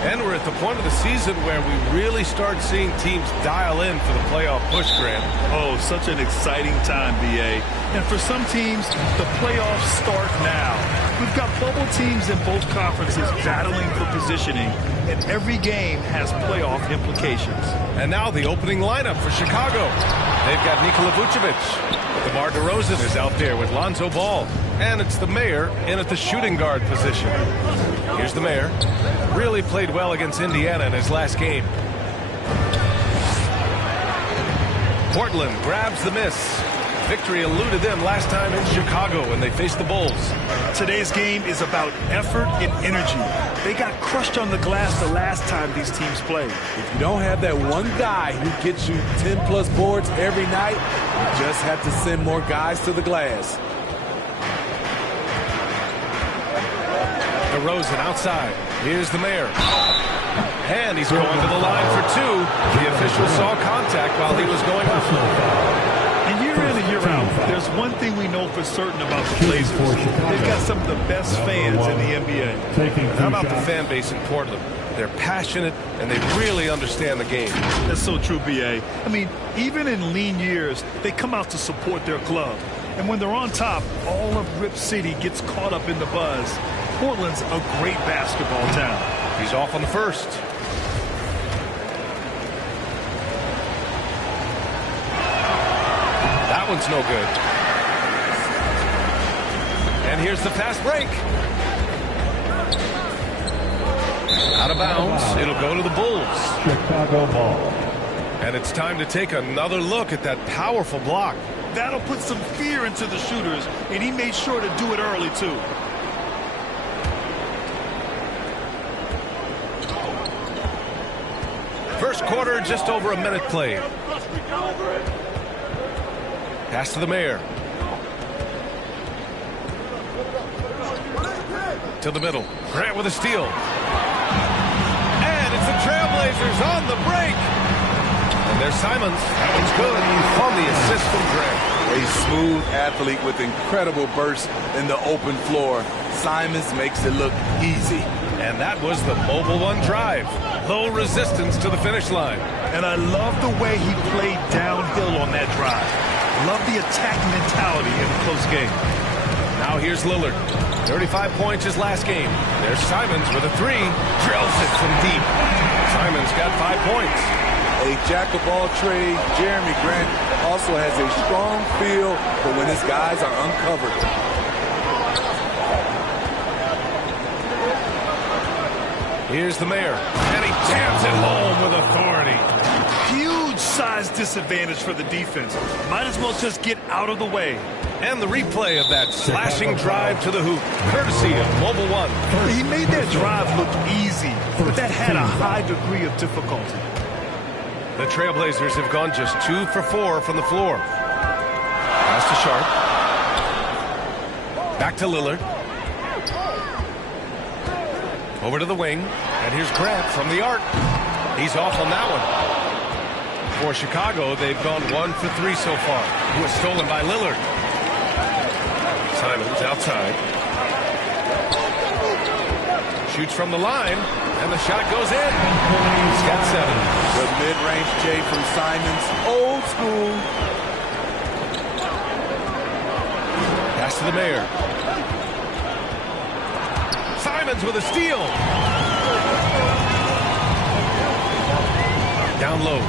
And we're at the point of the season where we really start seeing teams dial in for the playoff push, Grant. Oh, such an exciting time, B.A. And for some teams, the playoffs start now. We've got bubble teams in both conferences battling for positioning, and every game has playoff implications. And now the opening lineup for Chicago. They've got Nikola Vucevic. DeMar DeRozan is out there with Lonzo Ball. And it's the Mayor in at the shooting guard position. Here's the Mayor. Really played well against Indiana in his last game. Portland grabs the miss. Victory eluded them last time in Chicago when they faced the Bulls. Today's game is about effort and energy. They got crushed on the glass the last time these teams played. If you don't have that one guy who gets you 10-plus boards every night, you just have to send more guys to the glass. DeRozan outside. Here's the Mayor. And he's going to the line for two. The official saw contact while he was going up. And year in and year out, there's one thing we know for certain about the Blazers. They've got some of the best fans in the NBA. How about the fan base in Portland? They're passionate, and they really understand the game. That's so true, B.A. I mean, even in lean years, they come out to support their club. And when they're on top, all of Rip City gets caught up in the buzz. Portland's a great basketball town. He's off on the first. That one's no good. And here's the fast break. Out of bounds. It'll go to the Bulls. Chicago ball. And it's time to take another look at that powerful block. That'll put some fear into the shooters, and he made sure to do it early, too. First quarter, just over a minute played. Pass to the Mayor. To the middle. Grant with a steal. And it's the Trailblazers on the break. And there's Simons. That one's good. On the assist from Grant. A smooth athlete with incredible burst in the open floor. Simons makes it look easy. And that was the Mobile One drive. Low resistance to the finish line. And I love the way he played downhill on that drive. Love the attack mentality in a close game. Now here's Lillard. 35 points his last game. There's Simons with a three. Drills it from deep. Simons got 5 points. A jack-of-all trades, Jeremy Grant also has a strong feel for when his guys are uncovered. Here's the Mayor, and he jams it home with authority. Huge size disadvantage for the defense. Might as well just get out of the way. And the replay of that slashing drive to the hoop, courtesy of Mobile One. He made that drive look easy, but that had a high degree of difficulty. The Trailblazers have gone just 2 for 4 from the floor. Pass to Sharp. Back to Lillard. Over to the wing, and here's Grant from the arc. He's off on that one. For Chicago, they've gone 1 for 3 so far. It was stolen by Lillard. Simons outside. Shoots from the line, and the shot goes in. He's got 7. The mid-range J from Simons, old school. Pass to the Mayor. Simons with a steal. Down low.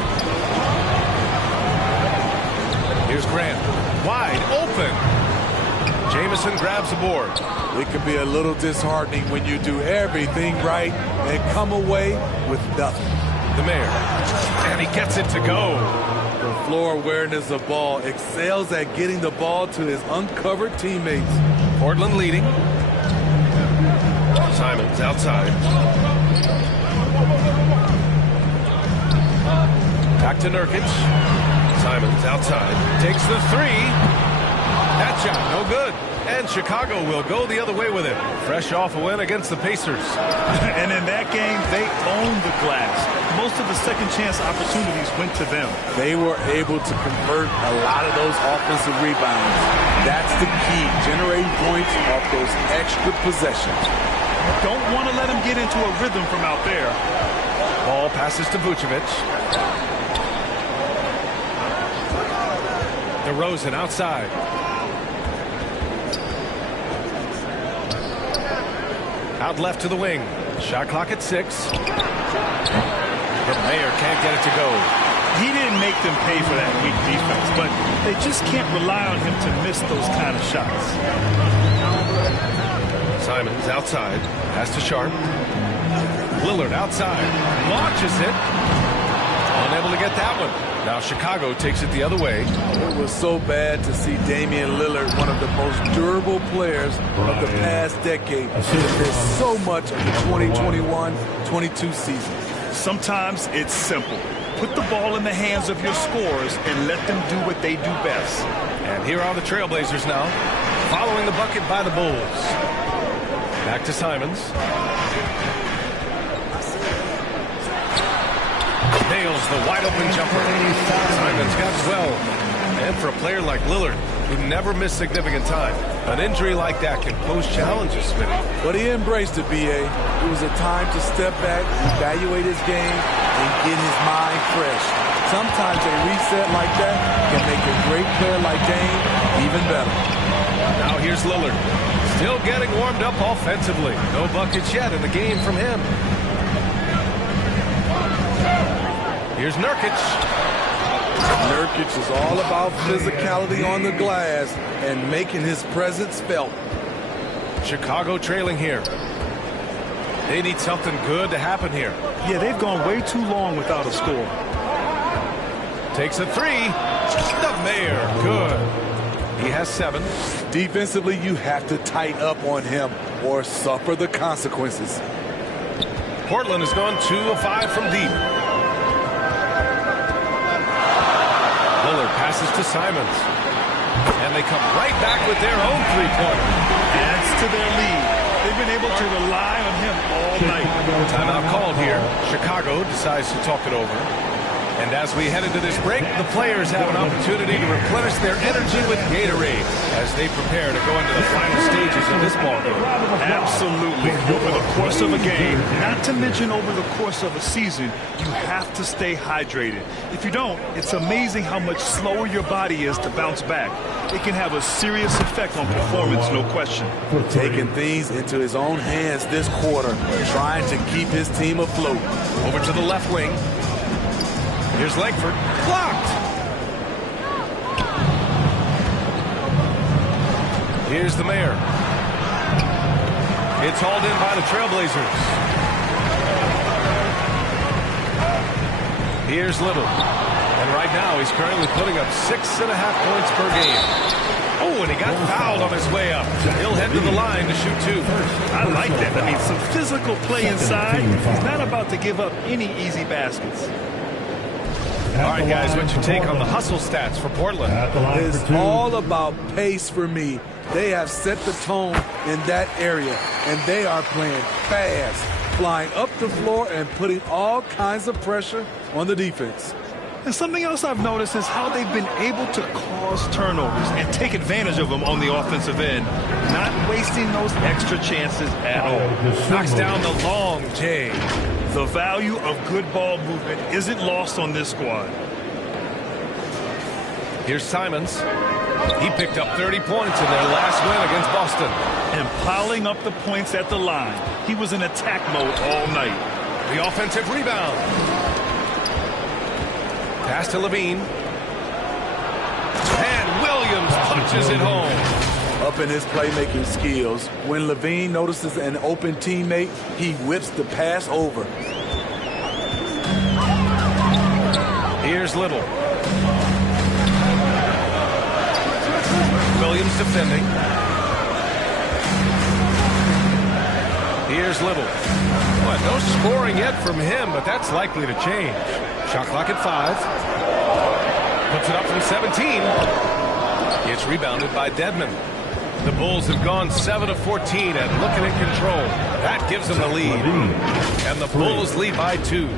Here's Grant. Wide open. Jamison grabs the board. It can be a little disheartening when you do everything right and come away with nothing. The Mayor. And he gets it to go. The floor awareness of ball excels at getting the ball to his uncovered teammates. Portland leading. Simons outside. Back to Nurkic. Simons outside. Takes the three. That shot no good. And Chicago will go the other way with it. Fresh off a win against the Pacers. And in that game, they owned the glass. Most of the second chance opportunities went to them. They were able to convert a lot of those offensive rebounds. That's the key, generating points off those extra possessions. Don't want to let him get into a rhythm from out there. Ball passes to Vucevic. DeRozan outside. Out left to the wing. Shot clock at 6. But Mayer can't get it to go. He didn't make them pay for that weak defense, but they just can't rely on him to miss those kind of shots. Simons outside. Pass to Sharp. Lillard outside. Launches it. Unable to get that one. Now Chicago takes it the other way. It was so bad to see Damian Lillard, one of the most durable players of the past decade, miss so much of the 2021-22 season. Sometimes it's simple. Put the ball in the hands of your scorers and let them do what they do best. And here are the Trailblazers now, following the bucket by the Bulls. Back to Simons. Nails the wide-open jumper. Simons got 12. And for a player like Lillard, who never missed significant time, an injury like that can pose challenges, Smitty. But he embraced it, B.A. It was a time to step back, evaluate his game, and get his mind fresh. Sometimes a reset like that can make a great player like Dame even better. Now here's Lillard. Still getting warmed up offensively. No buckets yet in the game from him. Here's Nurkic. Nurkic is all about physicality on the glass and making his presence felt. Chicago trailing here. They need something good to happen here. Yeah, they've gone way too long without a score. Takes a 3. The Mayor. Good. He has 7. Defensively, you have to tighten up on him or suffer the consequences. Portland has gone 2 of 5 from deep. Lillard passes to Simons. And they come right back with their own three-pointer. Adds to their lead. They've been able to rely on him all night. Timeout called here. Chicago decides to talk it over. And as we head into this break, the players have an opportunity to replenish their energy with Gatorade as they prepare to go into the final stages of this ballgame. Absolutely. Over the course of a game, not to mention over the course of a season, you have to stay hydrated. If you don't, it's amazing how much slower your body is to bounce back. It can have a serious effect on performance, no question. Taking things into his own hands this quarter, trying to keep his team afloat. Over to the left wing. Here's Langford. Blocked. Here's the Mayor. It's hauled in by the Trailblazers. Here's Little. And right now he's currently putting up 6.5 points per game. Oh, and he got fouled on his way up. He'll head to the line to shoot 2. I like that. I mean, some physical play inside. He's not about to give up any easy baskets. All right, guys, what's your take on the hustle stats for Portland? It's all about pace for me. They have set the tone in that area, and they are playing fast, flying up the floor and putting all kinds of pressure on the defense. And something else I've noticed is how they've been able to cause turnovers and take advantage of them on the offensive end, not wasting those extra chances at all. Knocks down the long J. The value of good ball movement isn't lost on this squad. Here's Simons. He picked up 30 points in their last win against Boston. And piling up the points at the line. He was in attack mode all night. The offensive rebound. Pass to Levine. And Williams punches it home. Up in his playmaking skills, when Levine notices an open teammate, he whips the pass over. Here's Little. Williams defending. Here's Little. Well, no scoring yet from him, but that's likely to change. Shot clock at 5. Puts it up from 17. It's rebounded by Dedmon. The Bulls have gone 7 of 14 and looking in control. That gives them the lead. And the Bulls lead by 2.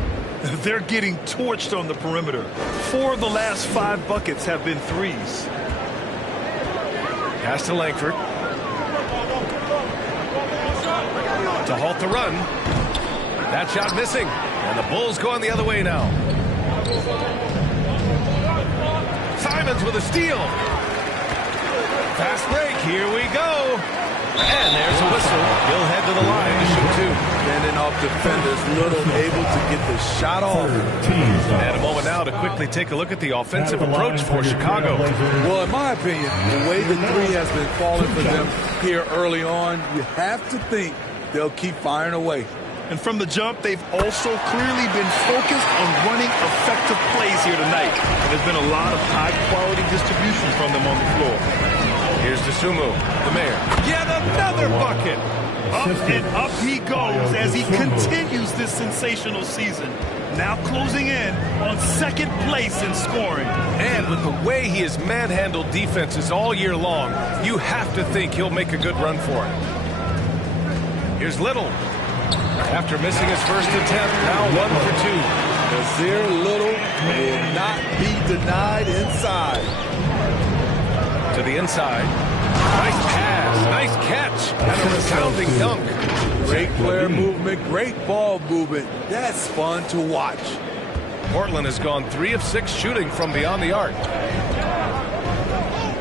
They're getting torched on the perimeter. 4 of the last 5 buckets have been threes. Pass to Langford. To the run. That shot missing. And the Bulls going the other way now. Simons with a steal. Fast break. Here we go. And there's a whistle. He'll head to the line to shoot two. Fending off defenders, Little able to get the shot off. And a moment now to quickly take a look at the offensive approach for Chicago. Well, in my opinion, the way the three has been falling for them here early on, you have to think they'll keep firing away. And from the jump, they've also clearly been focused on running effective plays here tonight. There's been a lot of high-quality distribution from them on the floor. Here's Dosunmu, the mayor. Yet another bucket. Up and up he goes as he continues this sensational season. Now closing in on second place in scoring. And with the way he has manhandled defenses all year long, you have to think he'll make a good run for it. Here's Little. After missing his first attempt, now 1 for 2. Nasir Little will not be denied inside. To the inside. Nice pass, nice catch, and a resounding dunk. Great player movement, great ball movement. That's fun to watch. Portland has gone 3 of 6 shooting from beyond the arc.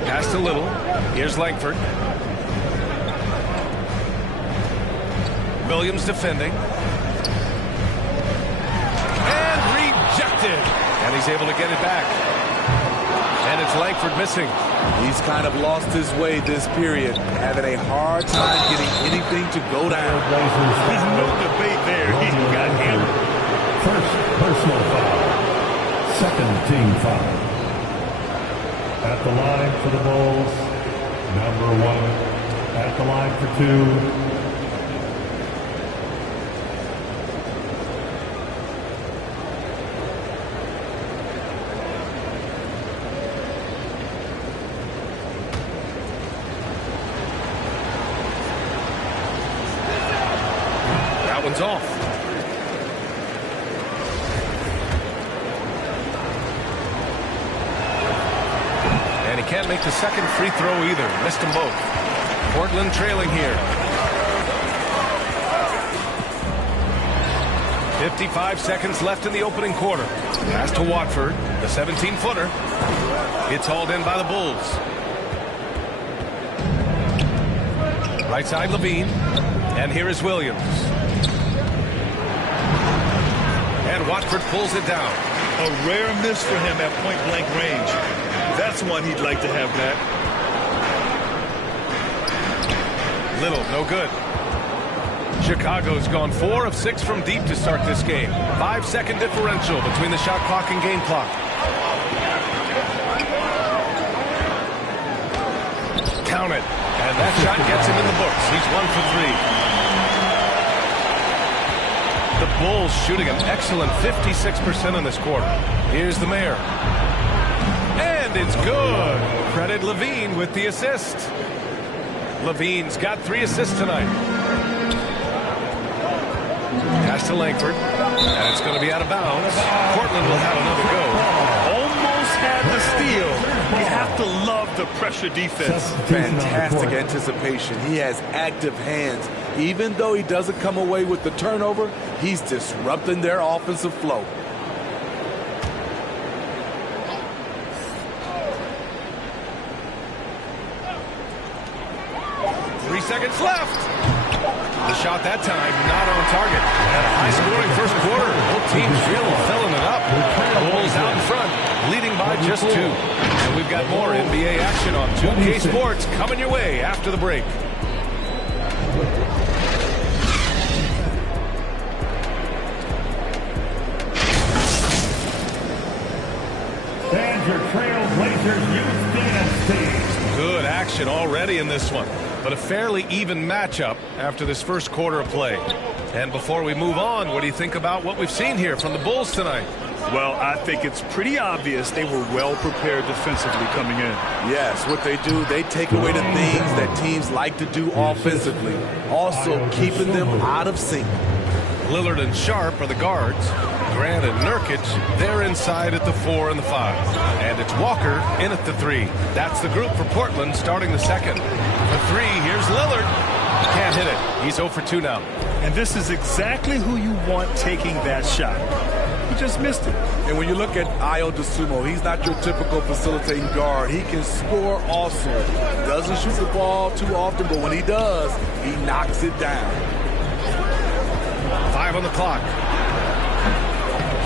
Pass to Little. Here's Langford. Williams defending. And rejected. And he's able to get it back. And it's Langford missing. He's kind of lost his way this period, having a hard time getting anything to go down. There's no debate there. He got hammered. First personal foul. Second team foul. At the line for the Bulls, number 1. At the line for 2. One's off. And he can't make the second free throw either. Missed them both. Portland trailing here. 55 seconds left in the opening quarter. Pass to Watford, the 17-footer. It's hauled in by the Bulls. Right side Levine. And here is Williams. And Watford pulls it down. A rare miss for him at point-blank range. That's one he'd like to have back. Little, no good. Chicago's gone 4 of 6 from deep to start this game. 5-second differential between the shot clock and game clock. Count it. And that shot gets him in the books. He's 1 for 3. The Bulls shooting an excellent 56% in this quarter. Here's the mayor. And it's good. Credit Levine with the assist. Levine's got 3 assists tonight. Pass to Langford. And it's going to be out of bounds. Portland will have another go. Almost had the steal. You have to love the pressure defense. Fantastic anticipation. He has active hands. Even though he doesn't come away with the turnover, he's disrupting their offensive flow. 3 seconds left. The shot that time not on target. And a high-scoring first quarter. Both teams really filling it up. Bulls out in front, leading by just 2. And we've got more NBA action on 2K Sports coming your way after the break. And your Trailblazers youth dance team. Good action already in this one, but a fairly even matchup after this first quarter of play. And before we move on, what do you think about what we've seen here from the Bulls tonight? Well, I think it's pretty obvious they were well prepared defensively coming in. Yes, what they do, they take away the things that teams like to do offensively, also keeping them out of sync. Lillard and Sharp are the guards. Grant and Nurkic, they're inside at the 4 and the 5. And it's Walker in at the 3. That's the group for Portland starting the second. For 3, here's Lillard. Can't hit it. He's 0 for 2 now. And this is exactly who you want taking that shot. He just missed it. And when you look at Ayo DeSumo, he's not your typical facilitating guard. He can score also. He doesn't shoot the ball too often, but when he does, he knocks it down. 5 on the clock.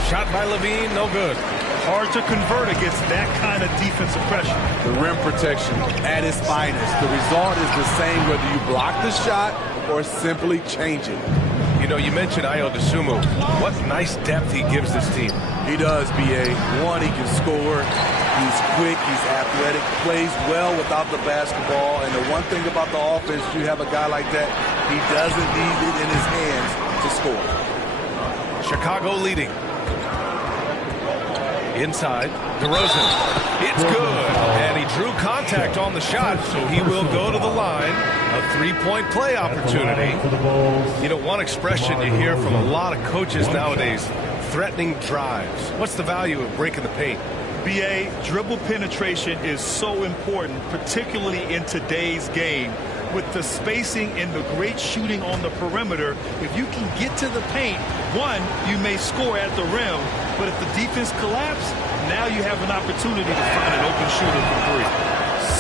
Shot by Levine, no good. Hard to convert against that kind of defensive pressure. The rim protection at its finest. The result is the same whether you block the shot or simply change it. You know, you mentioned Ayo DeSumo. What nice depth he gives this team. He does, B.A. One, he can score. He's quick. He's athletic. Plays well without the basketball. And the one thing about the offense, you have a guy like that, he doesn't need it in his hands to score. Chicago leading. Inside, DeRozan. It's good. And he drew contact on the shot, so he will go to the line. A three-point play opportunity. You know, one expression you hear from a lot of coaches nowadays, threatening drives. What's the value of breaking the paint? B.A., dribble penetration is so important, particularly in today's game. With the spacing and the great shooting on the perimeter, if you can get to the paint, one, you may score at the rim, but if the defense collapses, now you have an opportunity to find an open shooter for three.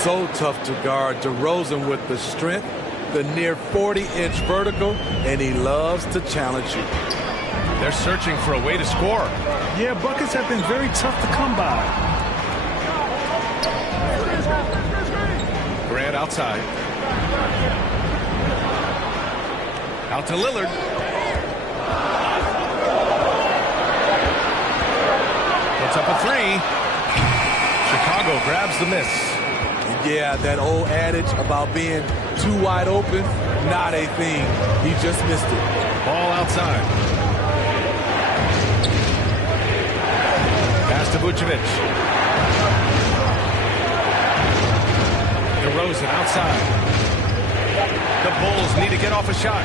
So tough to guard. DeRozan with the strength, the near 40-inch vertical, and he loves to challenge you. They're searching for a way to score. Yeah, buckets have been very tough to come by. Grant outside. Out to Lillard. Puts up a three. Chicago grabs the miss. Yeah, that old adage about being too wide open, not a thing. He just missed it. Ball outside. Pass to Vucevic. DeRozan outside. The Bulls need to get off a shot.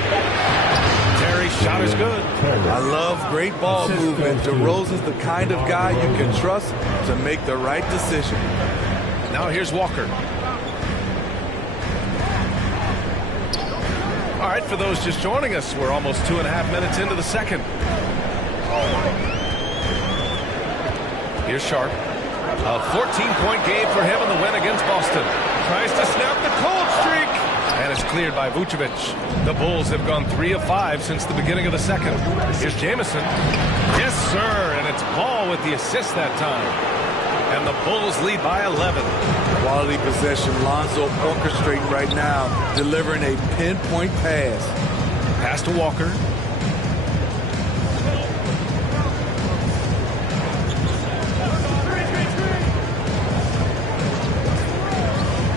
Terry's shot is good. I love great ball movement. DeRozan's the kind of guy you can trust to make the right decision. Now here's Walker. All right, for those just joining us, we're almost 2.5 minutes into the second. Here's Sharp. A 14-point game for him in the win against Boston. Tries to snap the cold streak. And it's cleared by Vucevic. The Bulls have gone 3 of 5 since the beginning of the second. Here's Jamison. Yes, sir. And it's Ball with the assist that time. And the Bulls lead by 11. Quality possession. Lonzo orchestrating right now, delivering a pinpoint pass. Pass to Walker.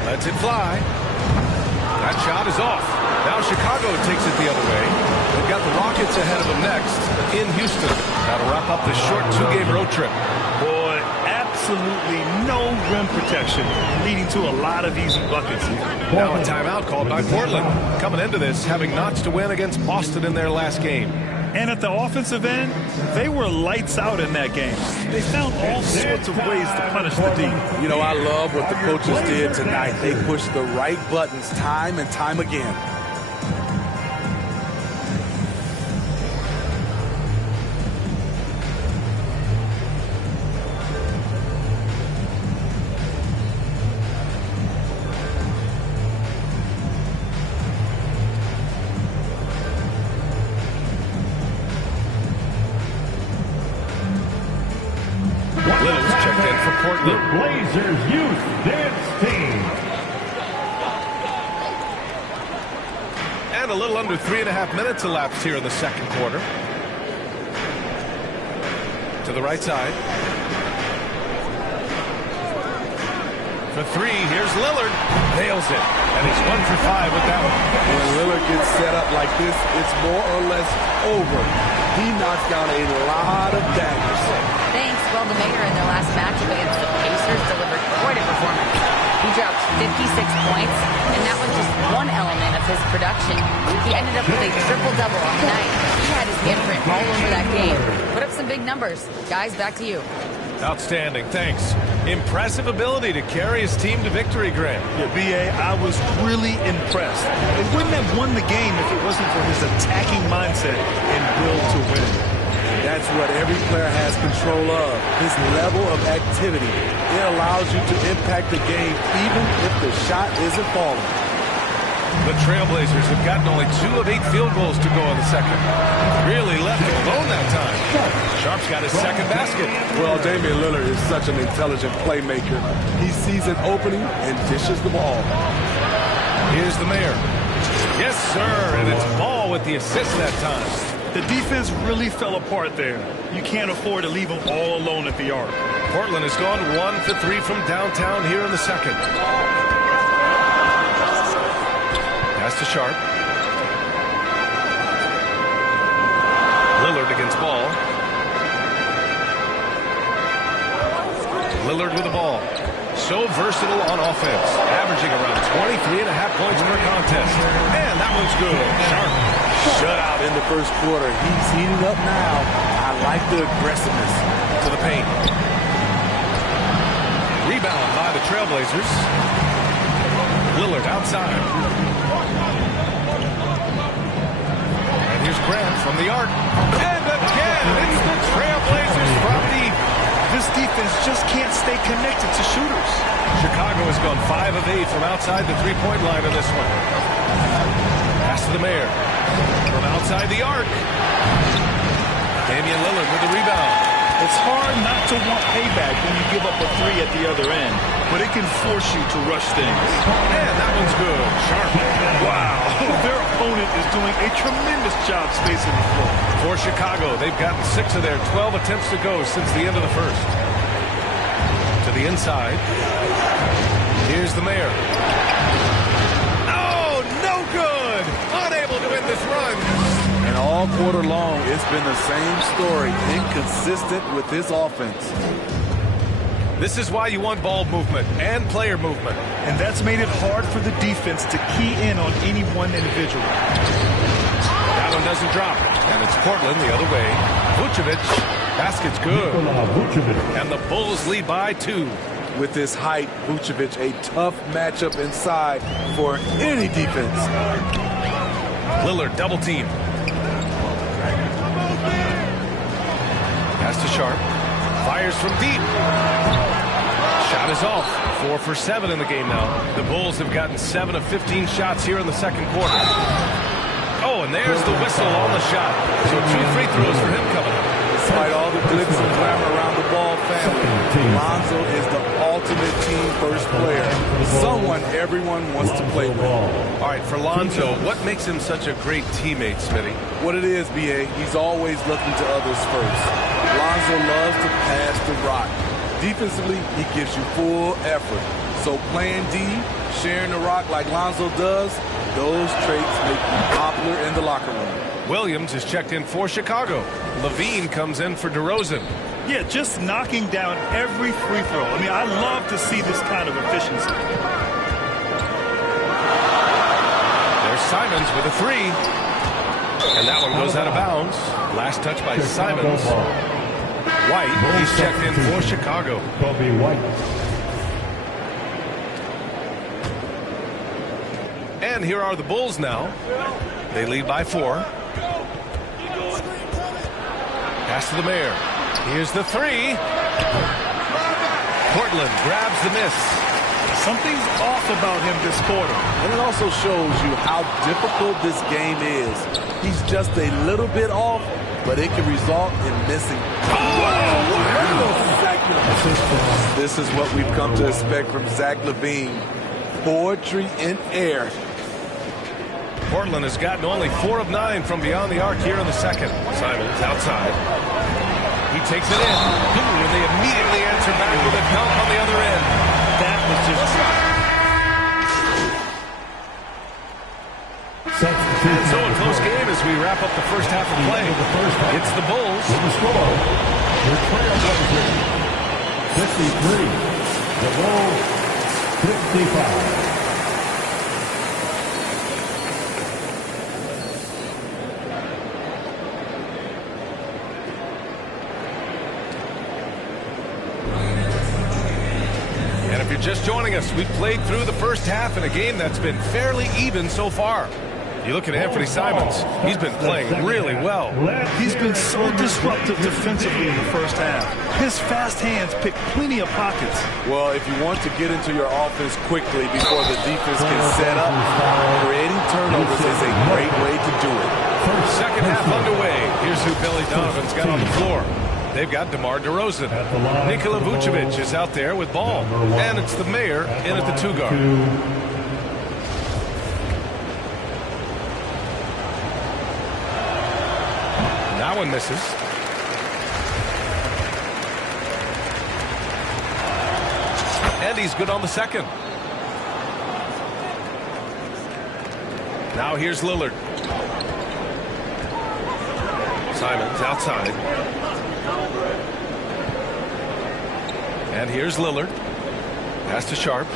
Lets it fly. That shot is off. Now Chicago takes it the other way. They've got the Rockets ahead of them next in Houston. That'll wrap up the short 2-game road trip. Boy, absolutely no rim protection, leading to a lot of easy buckets here. Now a timeout called by Portland. Coming into this, having notched a win against Boston in their last game. And at the offensive end, they were lights out in that game. They found all sorts of ways to punish the D. You know, I love what the coaches did tonight. They pushed the right buttons time and time again. Blazers Youth Dance Team. And a little under 3.5 minutes elapsed here in the second quarter. To the right side. For three, here's Lillard. Nails it. And he's 1 for 5 with that one. When Lillard gets set up like this, it's more or less over. He knocks down a lot of daggers. Thanks. Well, the Mayor in their last matchup against the Pacers delivered quite a performance. He dropped 56 points, and that was just one element of his production. He ended up with a triple-double on the night. He had his handprint all over that game. Put up some big numbers. Guys, back to you. Outstanding. Thanks. Impressive ability to carry his team to victory, Grant. Yeah, B.A., I was really impressed. They wouldn't have won the game if it wasn't for his attacking mindset and will to win. That's what every player has control of, his level of activity. It allows you to impact the game even if the shot isn't falling. The Trailblazers have gotten only 2 of 8 field goals to go in the second. Really left him alone that time. Sharp's got his second basket. Well, Damian Lillard is such an intelligent playmaker. He sees an opening and dishes the ball. Here's the mayor. Yes, sir, and it's Ball with the assist that time. The defense really fell apart there. You can't afford to leave them all alone at the arc. Portland has gone 1 for 3 from downtown here in the second. Pass to Sharp. Lillard against Ball. Lillard with the ball. So versatile on offense, averaging around 23.5 points per contest. And that one's good. Sharp. Shut out in the first quarter. He's heating up now. I like the aggressiveness. To the paint. Rebound by the Trailblazers. Lillard outside. And here's Grant from the arc. And again, it's the Trailblazers from deep. This defense just can't stay connected to shooters. Chicago has gone 5 of 8 from outside the three-point line in this one. Pass to the mayor. From outside the arc. Damian Lillard with the rebound. It's hard not to want payback when you give up a 3 at the other end, but it can force you to rush things. And that one's good. Sharp. Wow. Their opponent is doing a tremendous job spacing the floor. For Chicago, they've gotten 6 of their 12 attempts to go since the end of the first. To the inside. Here's the mayor. Oh, no good. Unable to win this run. And all quarter long, it's been the same story. Inconsistent with his offense. This is why you want ball movement and player movement. And that's made it hard for the defense to key in on any one individual. That one doesn't drop. And it's Portland the other way. Vucevic. Basket's good. And the Bulls lead by 2. With his height, Vucevic, a tough matchup inside for any defense. Lillard double team. Pass to Sharp. Fires from deep. Shot is off. 4 for 7 in the game now. The Bulls have gotten 7 of 15 shots here in the second quarter. Oh, and there's the whistle on the shot. So 2 free throws for him coming up. Despite all the glitz and glamour around the Ball family, Lonzo is the ultimate team-first player. Someone everyone wants to play with. All right, for Lonzo, what makes him such a great teammate, Smitty? What it is, B.A., he's always looking to others first. Lonzo loves to pass the rock. Defensively, he gives you full effort. So playing D, sharing the rock like Lonzo does, those traits make you popular in the locker room. Williams is checked in for Chicago. Levine comes in for DeRozan. Yeah, just knocking down every free throw. I mean, I love to see this kind of efficiency. There's Simons with a 3. And that one goes out of bounds. Last touch by Simons. White, he's checked in for Chicago. Kobe White. And here are the Bulls now. They lead by 4. Pass to the mayor. Here's the 3. Portland grabs the miss. Something's off about him this quarter. And it also shows you how difficult this game is. He's just a little bit off, but it can result in missing. This is what we've come to expect from Zach LaVine. Poetry in air. Portland has gotten only 4 of 9 from beyond the arc here in the second. Simons outside. He takes it in. And they immediately answer back with a dunk on the other end. That was just... And so a close game as we wrap up the first half of play. It's the Bulls. The score, the Trailblazers, 53. The Bulls, 55. just joining us, we've played through the first half in a game that's been fairly even so far. You look at Anthony Simons, he's been playing really well. He's been so disruptive defensively in the first half. His fast hands pick plenty of pockets. Well, if you want to get into your offense quickly before the defense can set up, creating turnovers is a great way to do it. Second half underway. Here's who Billy Donovan's got on the floor. They've got DeMar DeRozan. Nikola Vucevic is out there with ball. And it's the mayor in at the 2 guard. That one misses. And he's good on the second. Now here's Lillard. Simons outside. And here's Lillard. Pass to Sharp.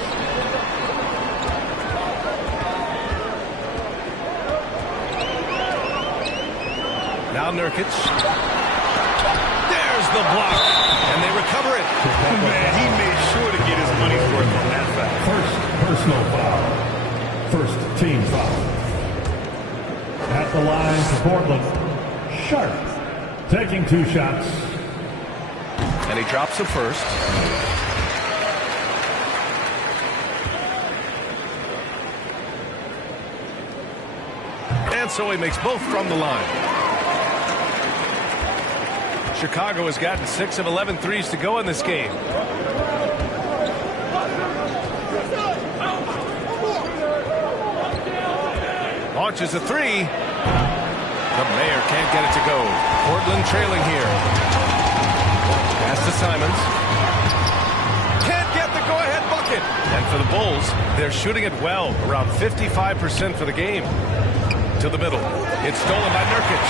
Now Nurkic. There's the block. And they recover it. Man, he made sure to get his money's worth on that foul. First personal foul. First team foul. At the line for Portland, Sharp. Taking 2 shots. And he drops the first. And so he makes both from the line. Chicago has gotten 6 of 11 threes to go in this game. Launches a 3. The mayor can't get it to go. Portland trailing here. Pass to Simons. Can't get the go-ahead bucket. And for the Bulls, they're shooting it well, around 55% for the game. To the middle. It's stolen by Nurkic.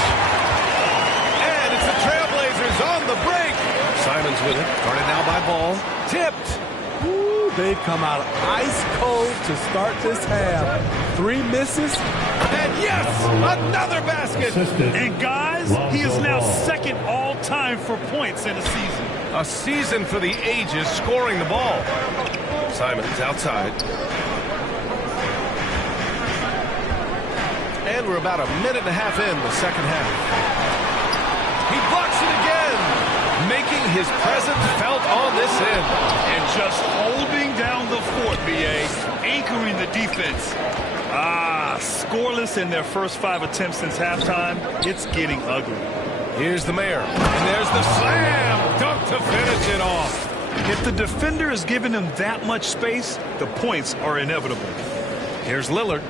And it's the Trailblazers on the break. Simons with it. Guarded now by Ball. Tipped. Ooh, they've come out ice cold to start this half. 3 misses. And yes, another basket. And guys, he is now second all-time for points in a season. A season for the ages scoring the ball. Simons outside. And we're about a minute and a half in the second half. He blocks it again, making his presence felt on this end. And just holding down the fort, B.A., anchoring the defense. Scoreless in their first 5 attempts since halftime. It's getting ugly. Here's the mayor. And there's the slam dunk to finish it off. If the defender is giving him that much space, the points are inevitable. Here's Lillard.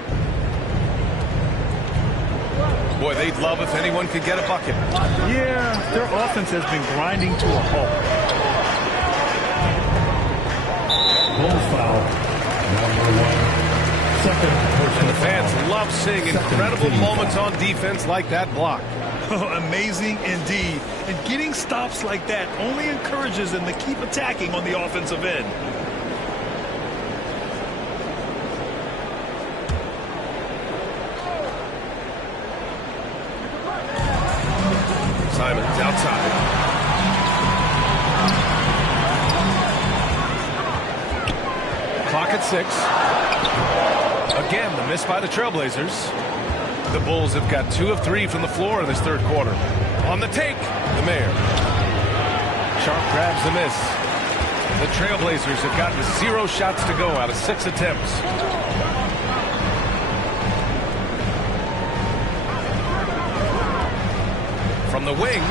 Boy, they'd love if anyone could get a bucket. Yeah, their offense has been grinding to a halt. Bulls foul. Number 1. Second And the fans love seeing incredible moments on defense like that block. Amazing indeed. And getting stops like that only encourages them to keep attacking on the offensive end. Simons outside. Clock at 6. Again, the miss by the Trailblazers. The Bulls have got 2 of 3 from the floor in this third quarter. On the take, the mayor. Sharp grabs the miss. The Trailblazers have gotten 0 shots to go out of 6 attempts. From the wing.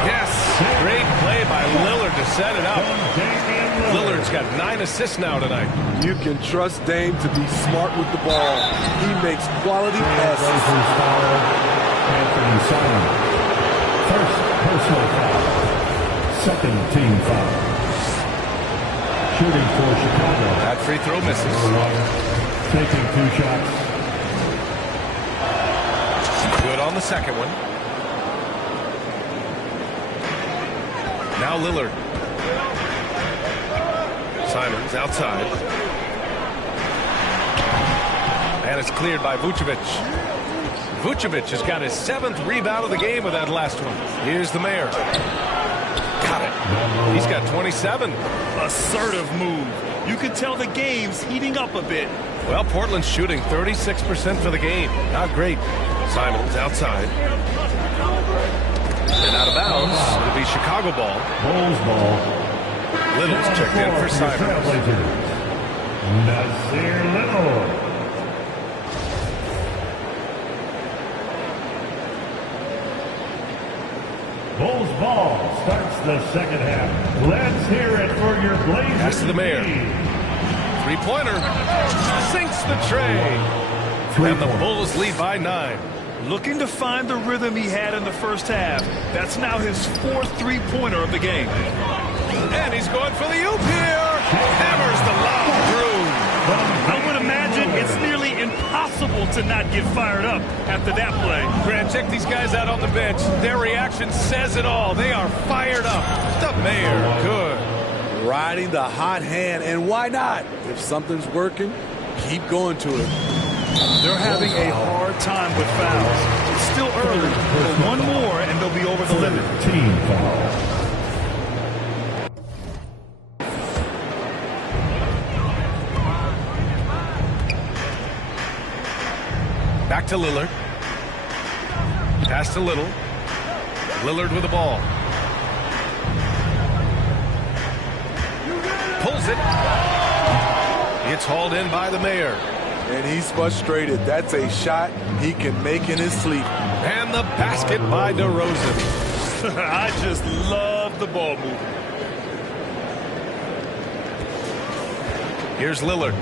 Yes, great play by Lillard to set it up. Lillard's got 9 assists now tonight. You can trust Dame to be smart with the ball. He makes quality passes. Anthony Simons. First personal foul. Second team foul. Shooting for Chicago. That free throw misses. Taking 2 shots. Good on the second one. Now Lillard. Simons outside. And it's cleared by Vucevic. Vucevic has got his 7th rebound of the game with that last one. Here's the mayor. Got it. He's got 27. Assertive move. You can tell the game's heating up a bit. Well, Portland's shooting 36% for the game. Not great. Simons outside. And out of bounds. It'll be Chicago ball. Bulls ball. Little's checked in for Simons. Trailblazers. Nasir Little. Bulls ball starts the second half. Let's hear it for your Blazers. Pass to the mayor. Three-pointer. Sinks the tray. And the Bulls lead by 9. Looking to find the rhythm he had in the first half. That's now his 4th three-pointer of the game. And he's going for the oop here. Hammers the lob through. I would imagine it's nearly impossible to not get fired up after that play. Grant, check these guys out on the bench. Their reaction says it all. They are fired up. The mayor, good. Riding the hot hand, and why not? If something's working, keep going to it. They're having a hard time with fouls. It's still early, but one more and they'll be over the limit. Team foul. Back to Lillard. Pass to Little. Lillard with the ball. Pulls it. It's hauled in by the mayor. And he's frustrated. That's a shot he can make in his sleep. And the basket by DeRozan. I just love the ball movement. Here's Lillard.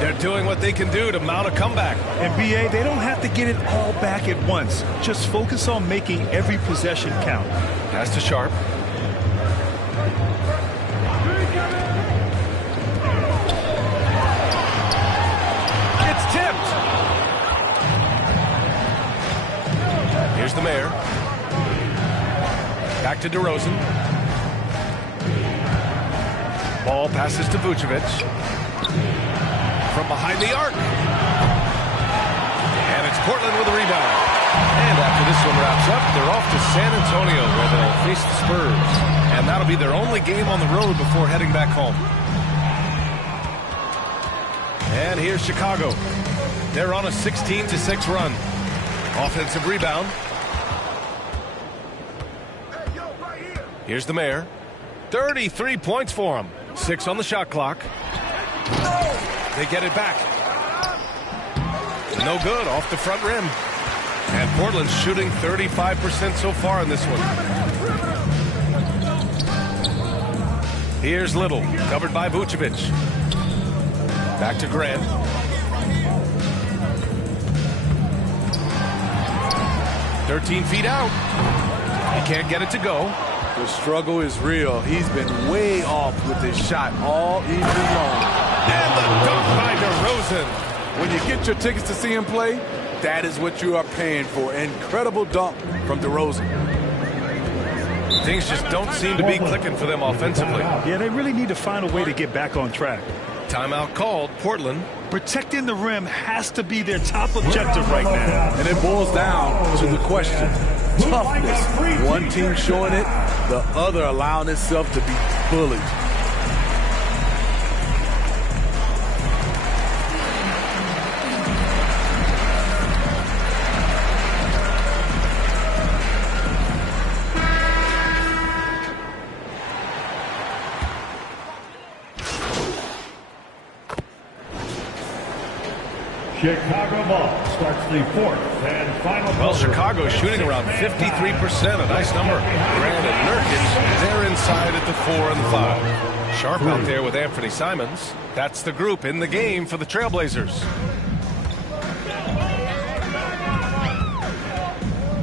They're doing what they can do to mount a comeback. And B.A., they don't have to get it all back at once. Just focus on making every possession count. Pass to Sharp. It's tipped. Here's the mayor. Back to DeRozan. Ball passes to Vucevic. From behind the arc. And it's Portland with a rebound. And after this one wraps up, they're off to San Antonio where they'll face the Spurs. And that'll be their only game on the road before heading back home. And here's Chicago. They're on a 16-6 run. Offensive rebound. Here's the mayor. 33 points for him. 6 on the shot clock. They get it back. No good, off the front rim. And Portland's shooting 35% so far in this one. Here's Little, covered by Vucevic. Back to Grant. "13 feet out. He can't get it to go. The struggle is real. He's been way off with his shot all evening long. And the dunk by DeRozan. When you get your tickets to see him play, that is what you are paying for. Incredible dunk from DeRozan. Things just don't seem to be clicking for them offensively. Yeah, they really need to find a way to get back on track. Timeout called. Portland. Protecting the rim has to be their top objective right now. And it boils down to the question. Toughness. One team showing it, the other allowing itself to be bullied. Chicago ball starts the 4th and final. Well, Chicago's shooting around 53%, a nice number. Grant and Nurkic, they're inside at the 4 and 5. Sharp out there with Anthony Simons. That's the group in the game for the Trailblazers.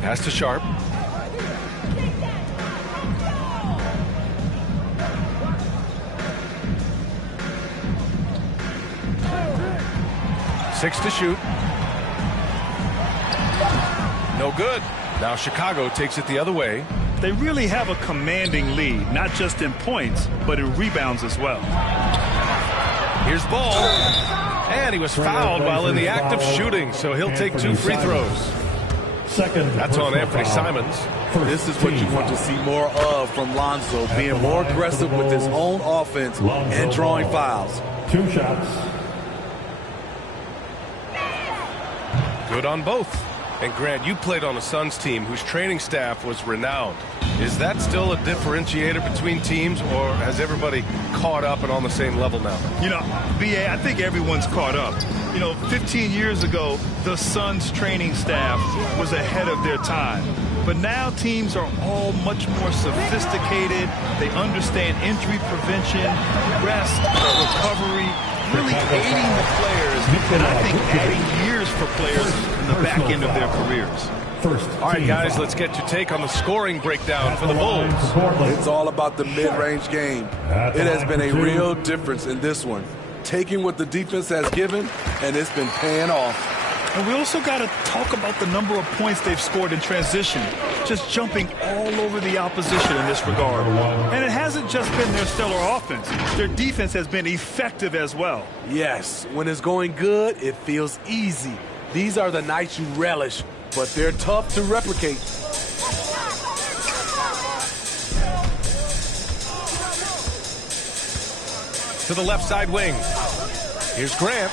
Pass to Sharp. Six to shoot. No good. Now Chicago takes it the other way. They really have a commanding lead, not just in points, but in rebounds as well. Here's Ball. And he was fouled while in the act of shooting, so he'll take 2 free throws. That's on Anthony Simons. This is what you want to see more of from Lonzo, being more aggressive with his own offense and drawing fouls. 2 shots. Good on both. And Grant, you played on a Suns team whose training staff was renowned. Is that still a differentiator between teams, or has everybody caught up and on the same level now? You know, BA, I think everyone's caught up. You know, 15 years ago, the Suns training staff was ahead of their time. But now teams are all much more sophisticated. They understand injury prevention, rest, recovery, really aiding the players, and I think adding years for players in the back end of their careers. All right, guys, let's get your take on the scoring breakdown for the Bulls. It's all about the mid-range game. It has been a real difference in this one. Taking what the defense has given, and it's been paying off. And we also got to talk about the number of points they've scored in transition, just jumping all over the opposition in this regard. And it hasn't just been their stellar offense. Their defense has been effective as well. Yes, when it's going good, it feels easy. These are the nights you relish, but they're tough to replicate. To the left side wing. Here's Grant.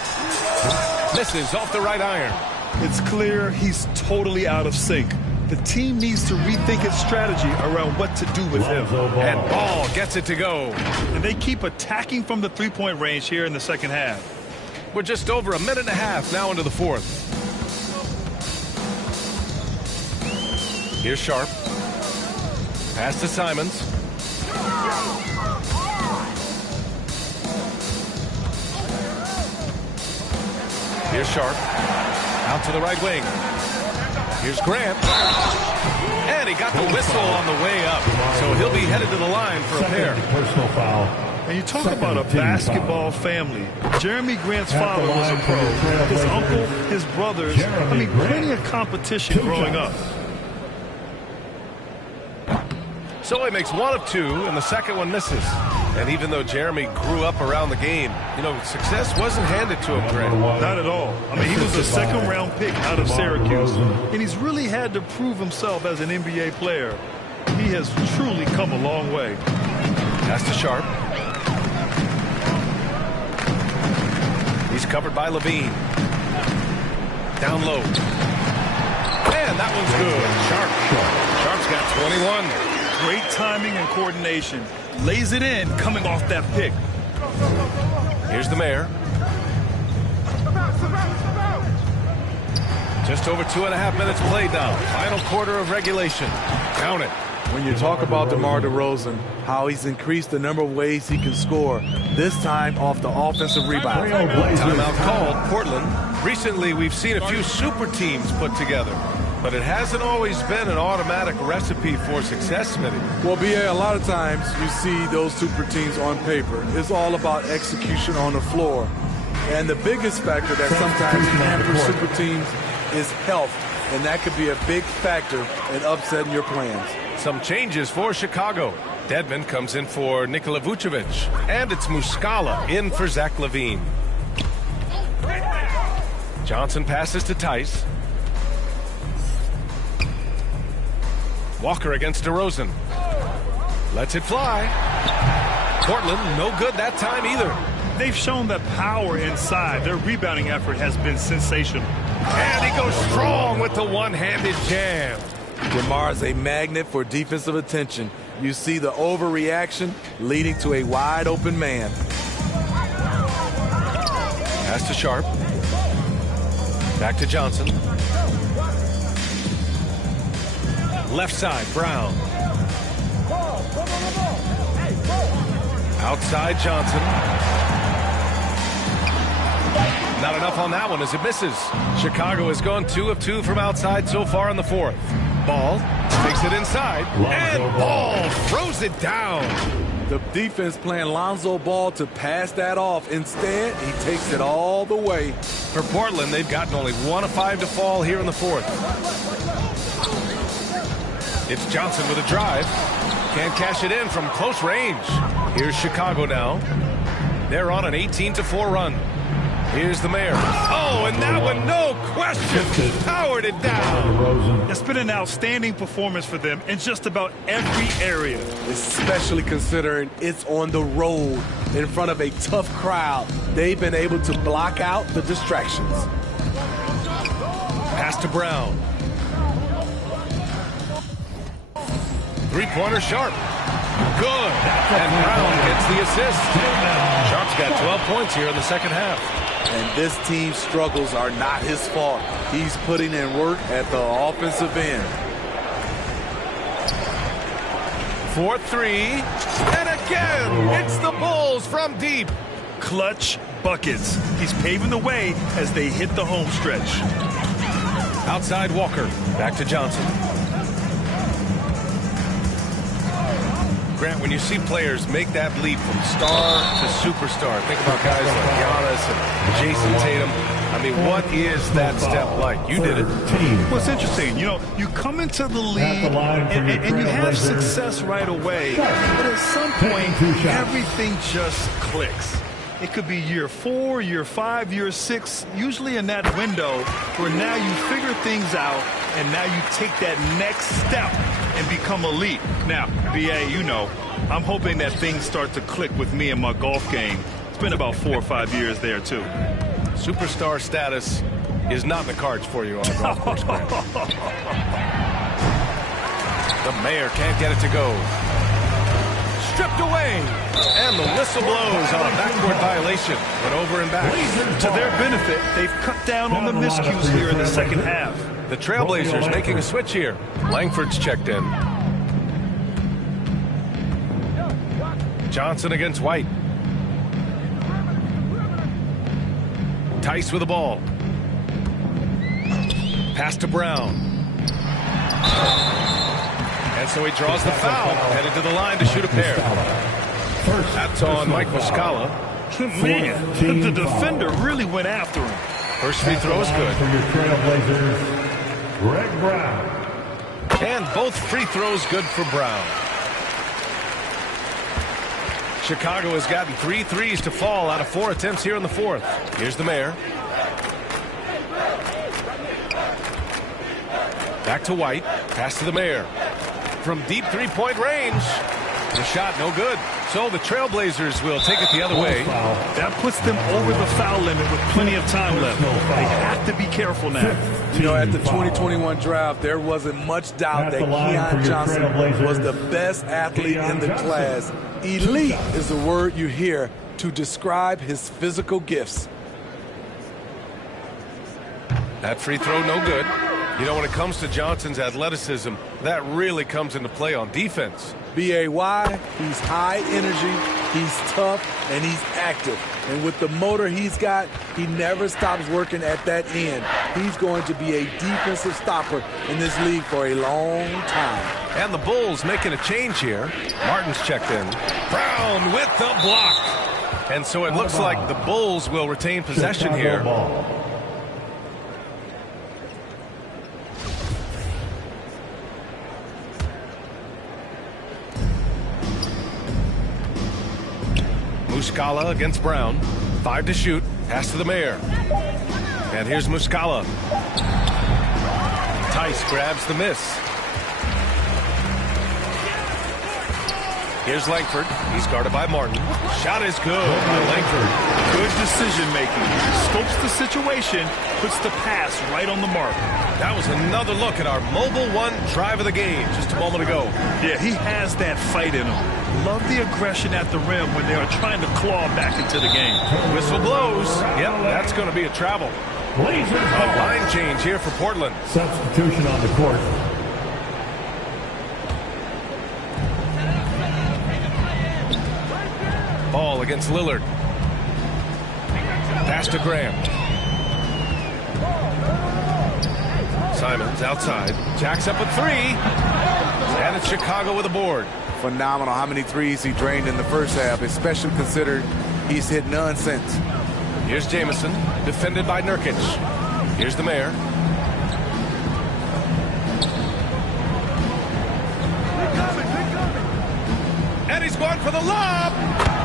Misses off the right iron. It's clear he's totally out of sync. The team needs to rethink its strategy around what to do with him. And Ball gets it to go. And they keep attacking from the three-point range here in the second half. We're just over a minute and a half now into the fourth. Here's Sharp. Pass to Simons. Here's Sharp. Out to the right wing. Here's Grant. And he got the whistle on the way up. So he'll be headed to the line for a pair. Personal foul. And you talk about a basketball family. Jeremy Grant's father was a pro. His uncle, his brothers. I mean, plenty of competition growing up. So he makes one of two, and the second one misses. And even though Jeremy grew up around the game, you know, success wasn't handed to him, Grant. Not at all. I mean, he was a second-round pick out of Syracuse, and he's really had to prove himself as an NBA player. He has truly come a long way. Pass to Sharp. He's covered by Levine. Down low. And that one's good. Sharp's got 21. Great timing and coordination. Lays it in coming off that pick. Here's the mayor. Just over 2.5 minutes played now. Final quarter of regulation. Count it. When you talk about DeMar DeRozan, how he's increased the number of ways he can score, this time off the offensive rebound. Timeout called, Portland. Recently, we've seen a few super teams put together, but it hasn't always been an automatic recipe for success, Smitty. Well, BA, a lot of times you see those super teams on paper. It's all about execution on the floor. And the biggest factor that sometimes hampers super teams is health, and that could be a big factor in upsetting your plans. Some changes for Chicago. Dedmon comes in for Nikola Vucevic, and it's Muscala in for Zach LaVine. Johnson passes to Tice. Walker against DeRozan. Lets it fly. Portland, no good that time either. They've shown that power inside. Their rebounding effort has been sensational. And he goes strong with the one-handed jam. DeMar's a magnet for defensive attention. You see the overreaction leading to a wide-open man. Pass to Sharp. Back to Johnson. Left side, Brown. Outside, Johnson. Not enough on that one as it misses. Chicago has gone 2 of 2 from outside so far in the fourth. Ball takes it inside, and Ball throws it down. The defense playing Lonzo Ball to pass that off. Instead, he takes it all the way. For Portland, they've gotten only 1 of 5 to fall here in the fourth. It's Johnson with a drive. Can't cash it in from close range. Here's Chicago now. They're on an 18-4 run. Here's the mayor. Oh, and that one, no question, powered it down. It's been an outstanding performance for them in just about every area. Especially considering it's on the road in front of a tough crowd. They've been able to block out the distractions. Pass to Brown. Three-pointer Sharp. Good. And Brown gets the assist. Sharp's got 12 points here in the second half. And this team's struggles are not his fault. He's putting in work at the offensive end. 4-3. And again, it's the Bulls from deep. Clutch buckets. He's paving the way as they hit the home stretch. Outside Walker. Back to Johnson. Grant, when you see players make that leap from star to superstar, think about guys like Giannis and Jason Tatum. I mean, what is that step like? You did it. Well, it's interesting. You know, you come into the league and you have success right away, but at some point, everything just clicks. It could be year 4, year 5, year 6, usually in that window where now you figure things out and now you take that next step and become elite. Now, BA, you know, I'm hoping that things start to click with me in my golf game. It's been about 4 or 5 years there, too. Superstar status is not in the cards for you on the golf course, Grant. The mayor can't get it to go. Stripped away. And the whistle blows on a backcourt violation. Went over and back. To their benefit, they've cut down on the miscues here in the second half. The Trailblazers making a switch here. Langford's checked in. Johnson against White. Tice with the ball. Pass to Brown. And so he draws the foul. Headed to the line to shoot a pair. That's on Mike Muscala. Man, the defender really went after him. First free throw is good. For your Trailblazers, Greg Brown. And both free throws good for Brown. Chicago has gotten 3 threes to fall out of 4 attempts here in the fourth. Here's the mayor. Back to White. Pass to the mayor. From deep three-point range. The shot no good. So the Trailblazers will take it the other way. That puts them over the foul limit with plenty of time left. They have to be careful now. You know, at the 2021 draft, there wasn't much doubt that Keon Johnson was the best athlete in the class. Elite is the word you hear to describe his physical gifts. That free throw no good. You know, when it comes to Johnson's athleticism, that really comes into play on defense. B.A.Y., he's high energy, he's tough, and he's active. And with the motor he's got, he never stops working at that end. He's going to be a defensive stopper in this league for a long time. And the Bulls making a change here. Martin's checked in. Brown with the block. And so it looks like the Bulls will retain possession here. Muscala against Brown. 5 to shoot. Pass to the mayor. And here's Muscala. Tice grabs the miss. Here's Langford. He's guarded by Martin. Shot is good by Langford. Good decision making. Scopes the situation, puts the pass right on the mark. That was another look at our Mobile One drive of the game just a moment ago. Yeah, he has that fight in him. Love the aggression at the rim when they are trying to claw back into the game. Whistle blows. Yep, that's going to be a travel. A line change here for Portland. Substitution on the court. Ball against Lillard. Pass to Graham. Simons outside. Jacks up a 3. And it's Chicago with a board. Phenomenal how many threes he drained in the first half, especially considered he's hit none since. Here's Jamison, defended by Nurkic. Here's the mayor. And he's going for the lob.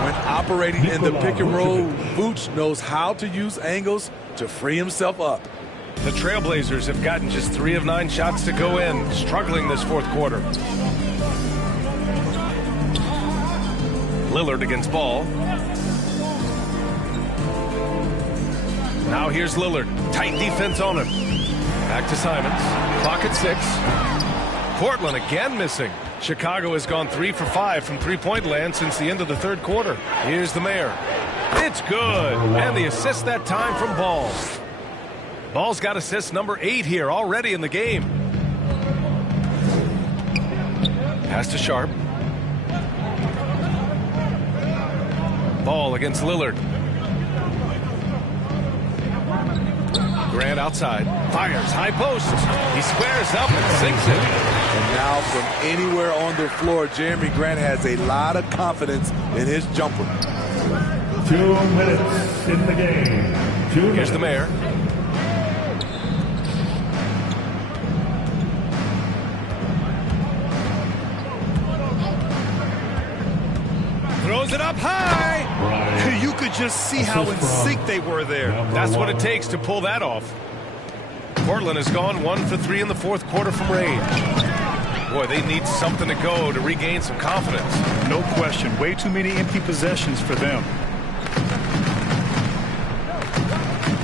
When operating in the pick and roll, Vooch knows how to use angles to free himself up. The Trailblazers have gotten just 3 of 9 shots to go in, struggling this fourth quarter. Lillard against Ball. Now here's Lillard. Tight defense on him. Back to Simons. Clock at 6. Portland again missing. Chicago has gone 3 for 5 from three-point land since the end of the third quarter. Here's the Mayor. It's good. And the assist that time from Ball. Ball's got assist number 8 here already in the game. Pass to Sharp. Ball against Lillard. Grant outside. Fires. High post. He squares up and sinks it. And now from anywhere on the floor, Jeremy Grant has a lot of confidence in his jumper. 2 minutes in the game. Here's the Mayor. Throws it up high. You could just see how in sync they were there. That's what it takes to pull that off. Portland has gone 1 for 3 in the fourth quarter from range. Boy, they need something to go to regain some confidence. No question. Way too many empty possessions for them.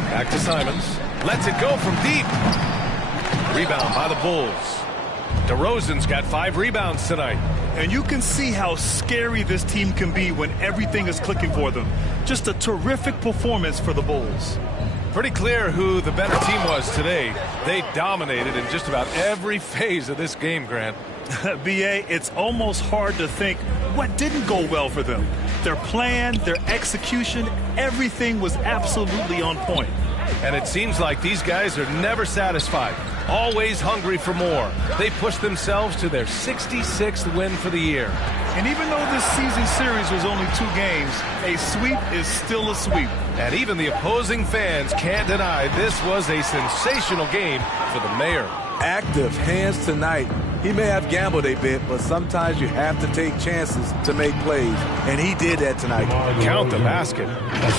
Back to Simons. Lets it go from deep. Rebound by the Bulls. DeRozan's got 5 rebounds tonight. And you can see how scary this team can be when everything is clicking for them. Just a terrific performance for the Bulls. Pretty clear who the better team was today. They dominated in just about every phase of this game, Grant. B.A., it's almost hard to think what didn't go well for them. Their plan, their execution, everything was absolutely on point. And it seems like these guys are never satisfied, always hungry for more. They pushed themselves to their 66th win for the year. And even though this season series was only 2 games, a sweep is still a sweep. And even the opposing fans can't deny this was a sensational game for the Mayor. Active hands tonight. He may have gambled a bit, but sometimes you have to take chances to make plays. And he did that tonight. Count the basket.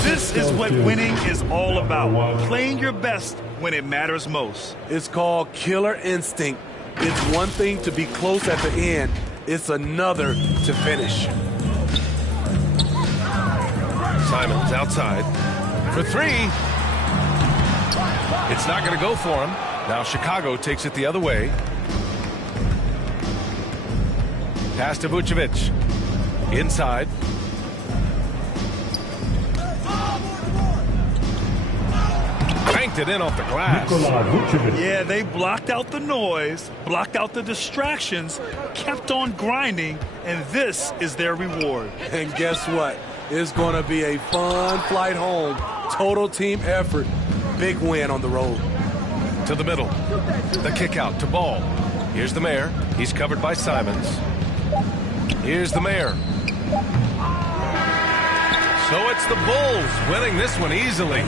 This is what winning is all about. Playing your best when it matters most. It's called killer instinct. It's one thing to be close at the end. It's another to finish. Simons outside for 3. It's not going to go for him. Now Chicago takes it the other way. Pass to Vucevic. Inside. Banked it in off the glass. Yeah, they blocked out the noise, blocked out the distractions, kept on grinding, and this is their reward. And guess what? It's going to be a fun flight home. Total team effort. Big win on the road. To the middle. The kick out to Ball. Here's the Mayor. He's covered by Simons. Here's the Mayor. So it's the Bulls winning this one easily.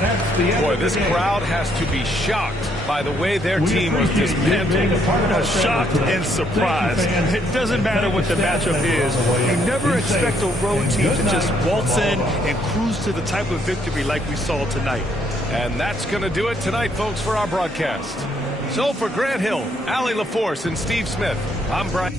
Boy, this crowd has to be shocked by the way their team was dismantled. Shocked and surprised. It doesn't matter what the matchup is. You never expect a road team to just waltz in and cruise to the type of victory like we saw tonight. And that's going to do it tonight, folks, for our broadcast. So for Grant Hill, Allie LaForce, and Steve Smith, I'm Brian.